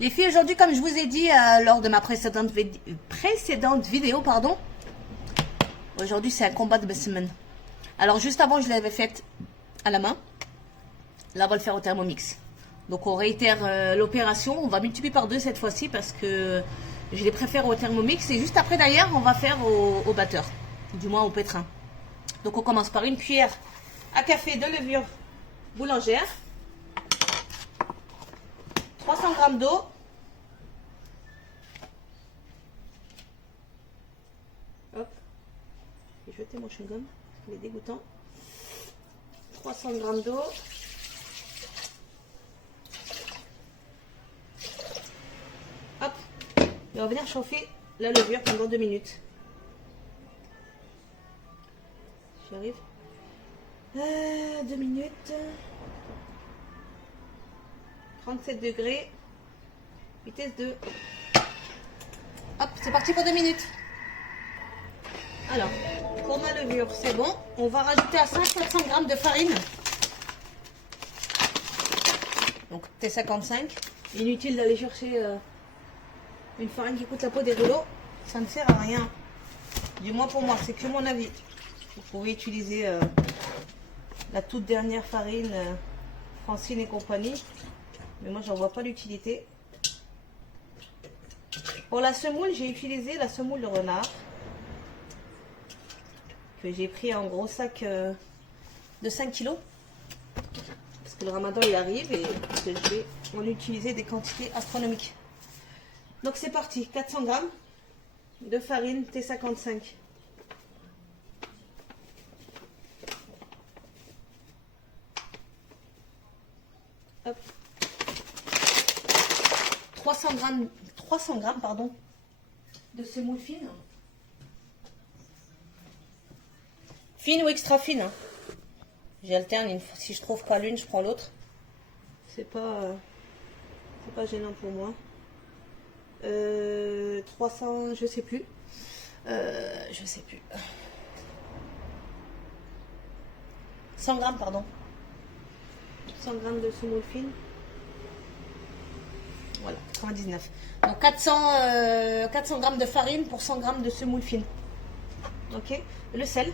Les filles, aujourd'hui, comme je vous ai dit lors de ma précédente vidéo, pardon, aujourd'hui c'est un combat de semaine. Alors juste avant, je l'avais faite à la main. Là, on va le faire au Thermomix. Donc on réitère l'opération. On va multiplier par 2 cette fois-ci parce que je les préfère au Thermomix. Et juste après, d'ailleurs, on va faire au batteur, du moins au pétrin. Donc on commence par une cuillère à café de levure boulangère, 300 g d'eau, hop, j'ai jeté mon chewing-gum, il est dégoûtant, 300 g d'eau, hop, et on va venir chauffer la levure pendant 2 minutes. J'arrive. 2 minutes. 37 degrés. Vitesse 2. Hop, c'est parti pour 2 minutes. Alors, pour ma levure, c'est bon. On va rajouter à 500 g de farine. Donc T55. Inutile d'aller chercher une farine qui coûte la peau des rouleaux. Ça ne sert à rien. Du moins pour moi, c'est que mon avis. Vous pouvez utiliser la toute dernière farine Francine et compagnie. Mais moi, j'en vois pas l'utilité. Pour la semoule, j'ai utilisé la semoule de renard. Que j'ai pris en gros sac de 5 kg. Parce que le ramadan, il arrive et que je vais en utiliser des quantités astronomiques. Donc c'est parti, 400 g de farine T55. Hop. 300 g pardon, de semoule fine. Fine ou extra fine. Hein. J'alterne, si je trouve pas l'une, je prends l'autre. C'est pas gênant pour moi. 300, je sais plus. 100 g, pardon. 100 g de semoule fine. Voilà, 99. Donc 400 g de farine pour 100 g de semoule fine. Ok, le sel.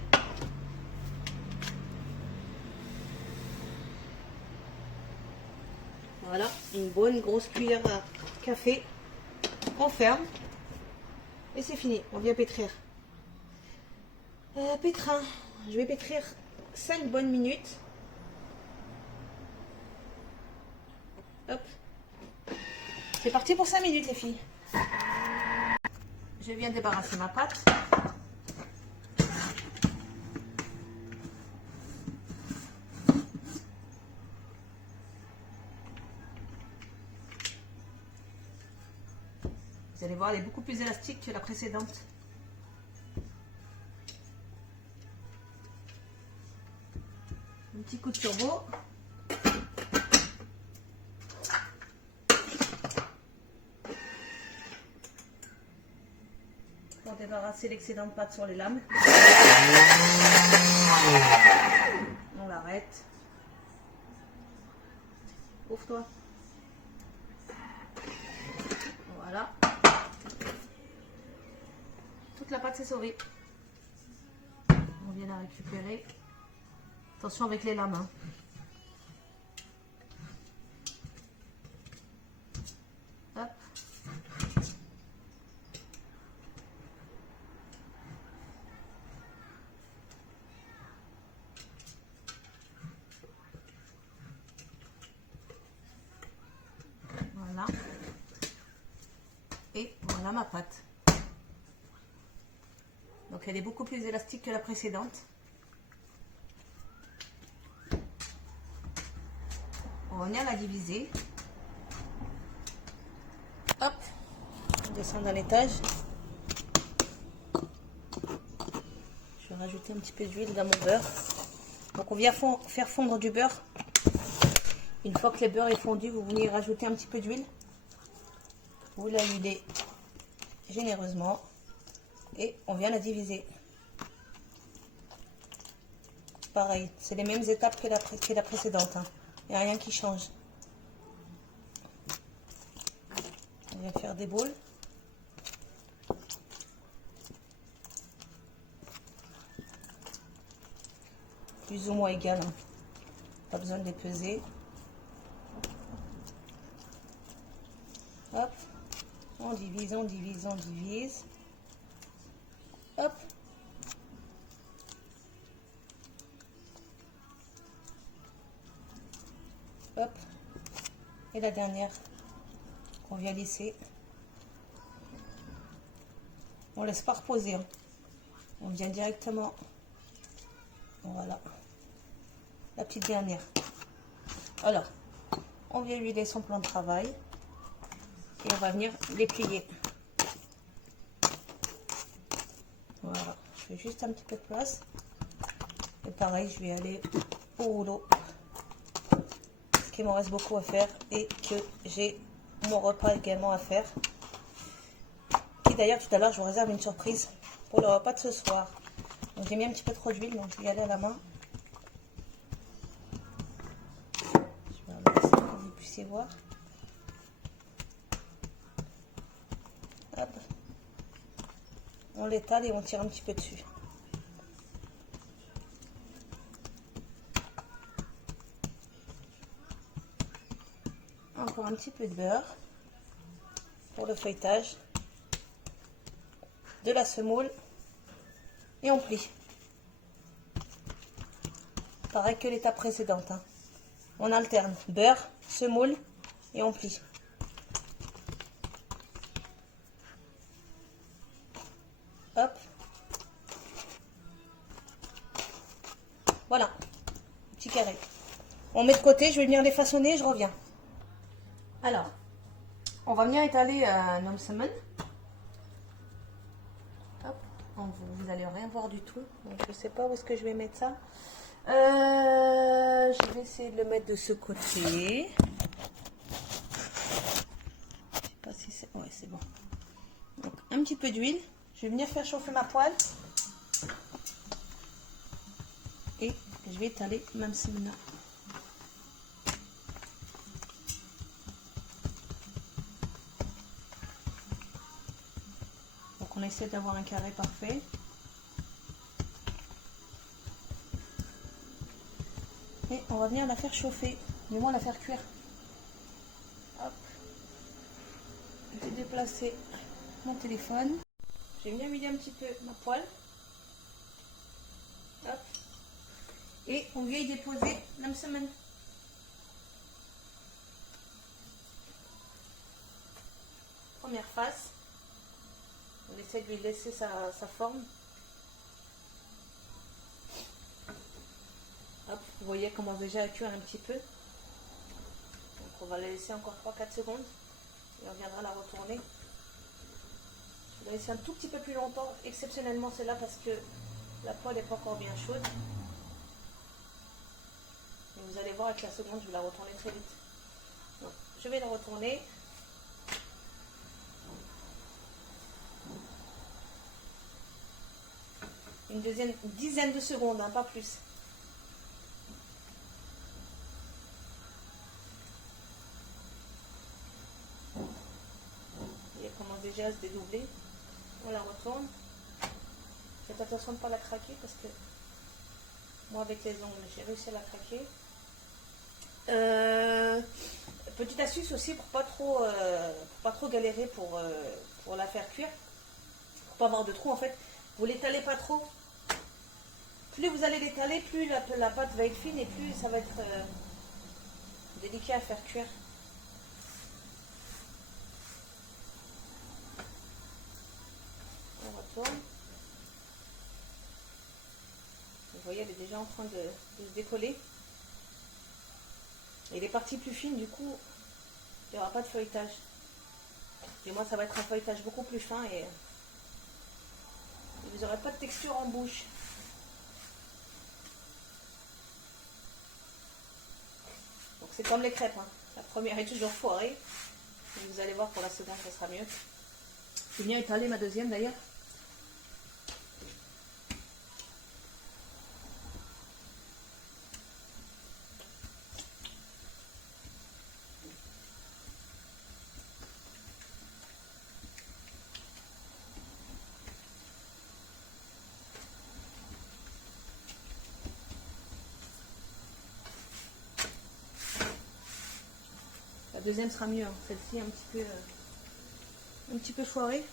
Voilà, une bonne grosse cuillère à café. On ferme. Et c'est fini, on vient pétrir. Pétrin, je vais pétrir 5 bonnes minutes. Hop. C'est parti pour 5 minutes les filles. Je viens débarrasser ma pâte. Vous allez voir, elle est beaucoup plus élastique que la précédente. Un petit coup de turbo. Pour débarrasser l'excédent de pâte sur les lames. On l'arrête. Ouvre-toi. Voilà. Toute la pâte s'est sauvée. On vient la récupérer. Attention avec les lames. Hein. Hop. Voilà. Et voilà ma pâte. Donc elle est beaucoup plus élastique que la précédente. On vient la diviser. Hop, on descend dans l'étage. Je vais rajouter un petit peu d'huile dans mon beurre. Donc on vient faire fondre du beurre. Une fois que le beurre est fondu, vous venez rajouter un petit peu d'huile. Vous la huilez généreusement et on vient la diviser. Pareil, c'est les mêmes étapes que la précédente. Hein. Il n'y a rien qui change. On vient faire des boules. Plus ou moins égales. Hein. Pas besoin de les peser. Hop. On divise, on divise, on divise. Hop. Hop. Et la dernière qu'on vient lisser. On laisse pas reposer. Hein. On vient directement. Voilà. La petite dernière. Alors, on vient lui laisser son plan de travail. Et on va venir les plier. Voilà. Je fais juste un petit peu de place. Et pareil, je vais aller au rouleau. Parce qu'il m'en reste beaucoup à faire. Et que j'ai mon repas également à faire. Et d'ailleurs, tout à l'heure, je vous réserve une surprise pour le repas de ce soir. Donc, j'ai mis un petit peu trop d'huile, donc je vais y aller à la main. Je vais remettre ça pour que vous puissiez voir. Hop. On l'étale et on tire un petit peu dessus. Encore un petit peu de beurre pour le feuilletage. De la semoule. Et on plie. Pareil que l'étape précédente. Hein. On alterne beurre, semoule et on plie. Hop. Voilà. Petit carré. On met de côté, je vais venir les façonner et je reviens. Alors, on va venir étaler un homme semaine. Hop. Vous n'allez rien voir du tout. Donc, je ne sais pas où est-ce que je vais mettre ça. Je vais essayer de le mettre de ce côté. Je sais pas si c'est... Ouais, c'est bon. Donc, un petit peu d'huile. Je vais venir faire chauffer ma poêle. Et je vais étaler ma semena. Donc, on essaie d'avoir un carré parfait. Et on va venir la faire chauffer, du moins la faire cuire. Hop. Je vais déplacer mon téléphone. Je vais venir vider un petit peu ma poêle. Hop. Et on vient y déposer la semaine. Première face. On essaie de lui laisser sa forme. Hop, vous voyez, elle commence déjà à cuire un petit peu. Donc on va la laisser encore 3-4 secondes. Et on viendra la retourner. Je vais la laisser un tout petit peu plus longtemps. Exceptionnellement celle-là parce que la poêle n'est pas encore bien chaude. Et vous allez voir avec la seconde, je vais la retourner très vite. Donc, je vais la retourner. Une dizaine de secondes, hein, pas plus. Elle commence déjà à se dédoubler. On la retourne. Faites attention de ne pas la craquer parce que moi avec les ongles j'ai réussi à la craquer. Petite astuce aussi pour pas trop galérer pour la faire cuire. Pour pas avoir de trous en fait. Vous l'étalez pas trop. Plus vous allez l'étaler, plus la pâte va être fine et plus ça va être délicat à faire cuire. On retourne. Vous voyez, elle est déjà en train de se décoller. Et les parties plus fines, du coup, il n'y aura pas de feuilletage. Et moi, ça va être un feuilletage beaucoup plus fin et vous n'aurez pas de texture en bouche. Donc c'est comme les crêpes. Hein. La première est toujours foirée. Et vous allez voir pour la seconde, ça sera mieux. Je vais bien étaler ma deuxième d'ailleurs. deuxième sera mieux. Hein. Celle-ci un petit peu foirée.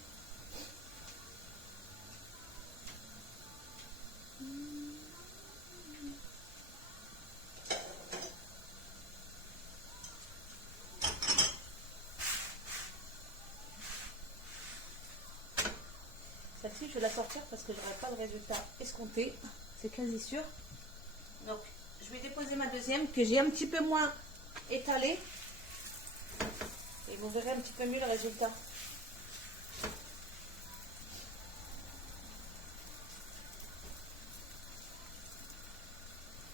Celle-ci, je vais la sortir parce que je n'aurai pas le résultat escompté. C'est quasi sûr. Donc, je vais déposer ma deuxième que j'ai un petit peu moins étalée. Et vous verrez un petit peu mieux le résultat.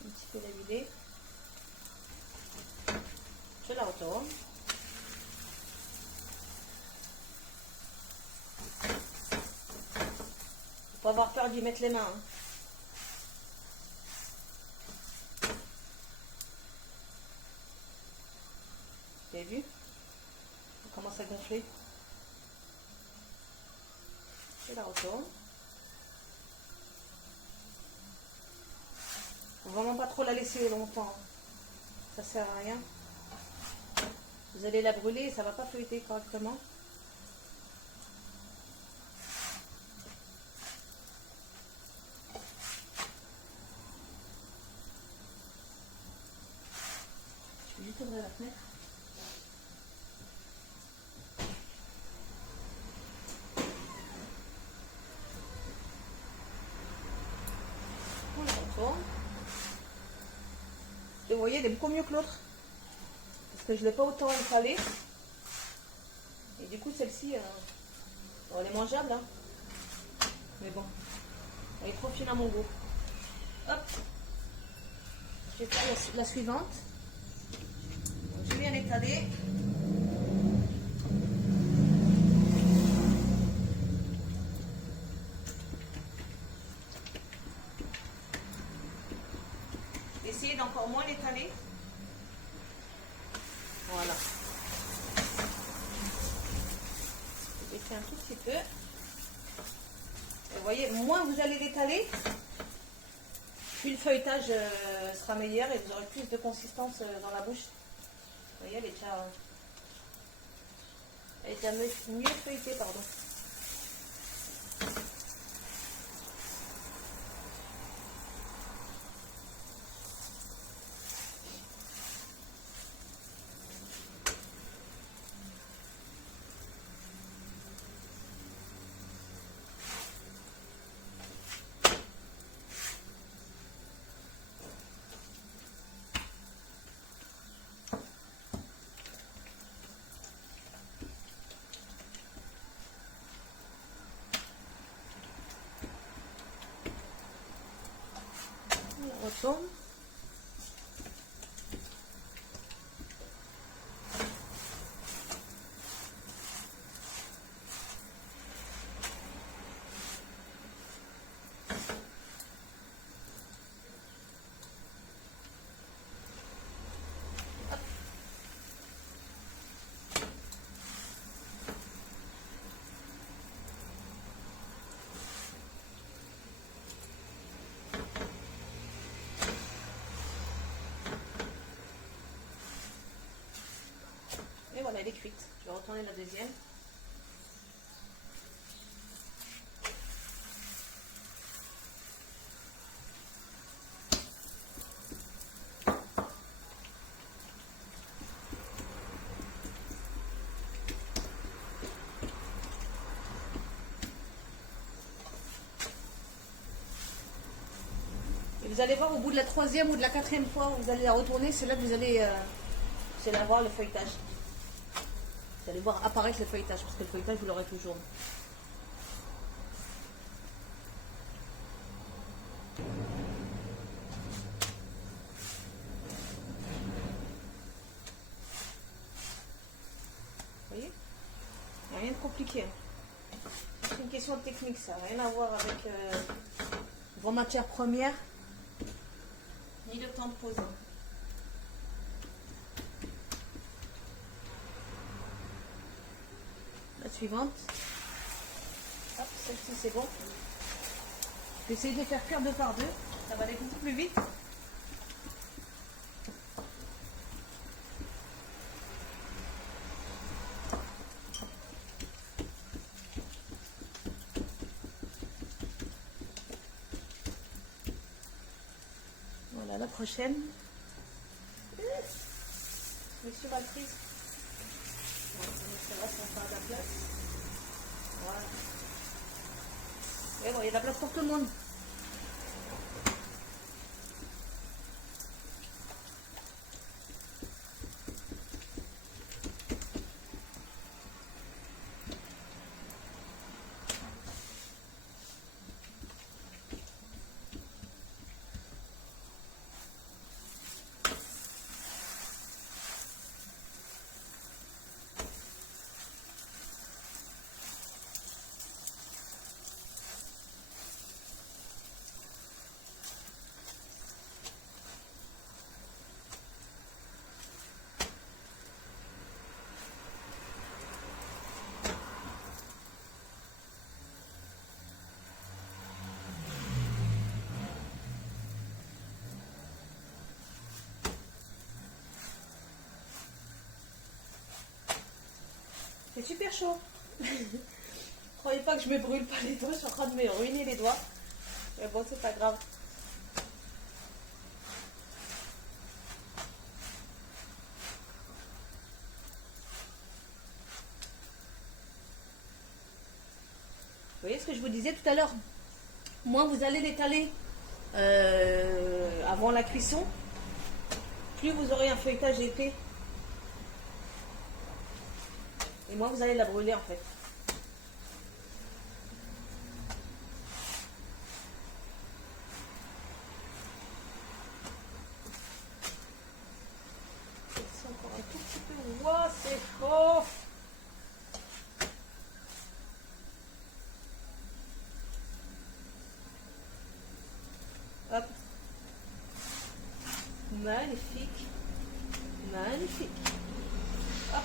Un petit peu la vider. Je la retourne. Faut pas avoir peur d'y mettre les mains. Hein. Vous avez vu? Ça commence à gonfler. Je la retourne. Faut vraiment pas trop la laisser longtemps. Ça sert à rien. Vous allez la brûler et ça va pas feuilleter correctement. Je vais juste ouvrir la fenêtre. On la retourne. Et vous voyez, elle est beaucoup mieux que l'autre. Parce que je ne l'ai pas autant étalée. Et du coup, celle-ci, elle est mangeable. Hein. Mais bon, elle est trop fine à mon goût. Hop. Je vais faire la suivante. Donc, je viens l'étaler. Essayez d'encore moins l'étaler. Voilà. Je vais baisser un tout petit peu. Et vous voyez, moins vous allez l'étaler, plus le feuilletage sera meilleur et vous aurez plus de consistance dans la bouche. Vous voyez, elle est déjà mieux feuilletée, pardon. On retourne. Et voilà, elle est cuite. Je vais retourner la deuxième. Et vous allez voir au bout de la troisième ou de la quatrième fois où vous allez la retourner, c'est là que vous allez voir le feuilletage. Vous allez voir apparaître le feuilletage, parce que le feuilletage, vous l'aurez toujours. Vous voyez? Rien de compliqué. C'est une question de technique, ça n'a rien à voir avec vos matières premières, ni le temps de pose. La suivante. Hop, celle-ci c'est bon. Je vais essayer de les faire cuire 2 par 2. Ça va aller beaucoup plus vite. prochaine. Monsieur Patrice. Ça va, ça va faire de la place. Voilà. Et bon, il y a de la place pour tout le monde. C'est super chaud. Croyez pas que je me brûle pas les doigts, je suis en train de me ruiner les doigts. Mais bon, c'est pas grave. Vous voyez ce que je vous disais tout à l'heure? Moins vous allez l'étaler avant la cuisson, plus vous aurez un feuilletage épais. Et moi, vous allez la brûler en fait. C'est encore un tout petit peu. Wow, c'est fort. Hop. Magnifique. Magnifique. Hop.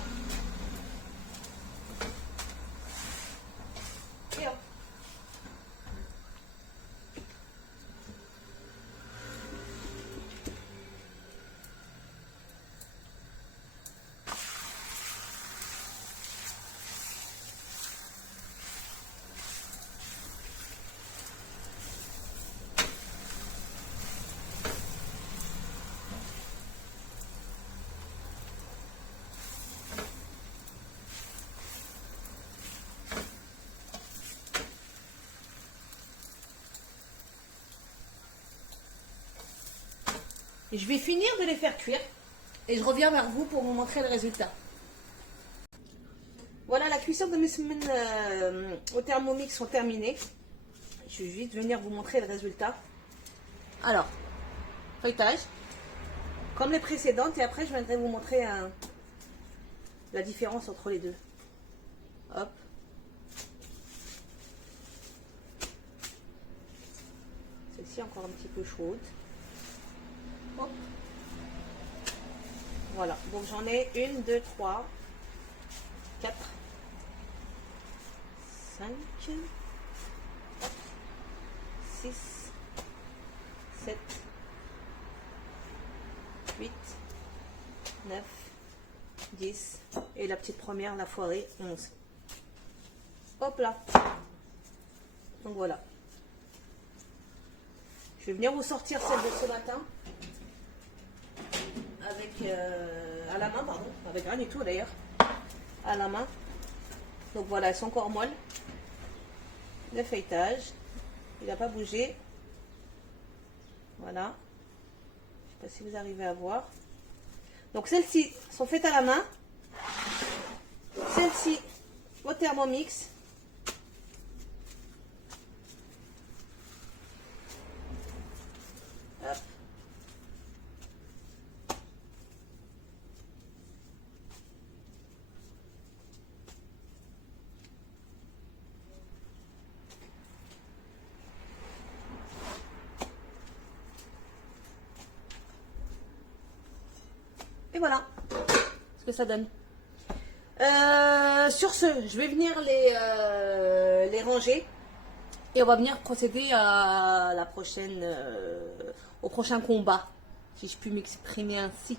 Et hop. Et je vais finir de les faire cuire et je reviens vers vous pour vous montrer le résultat. Voilà, la cuisson de mes semaines au Thermomix sont terminées. Je vais juste venir vous montrer le résultat. Alors, feuilletage, comme les précédentes, et après je viendrai vous montrer la différence entre les deux. Hop. Celle-ci encore un petit peu chaude. Hop. Voilà, donc j'en ai 1, 2, 3, 4, 5, 6, 7, 8, 9, 10 et la petite première, la foirée, 11. Hop là. Donc voilà. Je vais venir vous sortir celle de ce matin. Avec à la main, pardon, avec rien du tout d'ailleurs, à la main. Donc voilà, elles sont encore molles. Le feuilletage, il n'a pas bougé. Voilà. Je ne sais pas si vous arrivez à voir. Donc celles-ci sont faites à la main. Celles-ci au Thermomix. Hop. Et voilà ce que ça donne. Sur ce, je vais venir les ranger et on va venir procéder à la prochaine, au prochain combat, si je puis m'exprimer ainsi.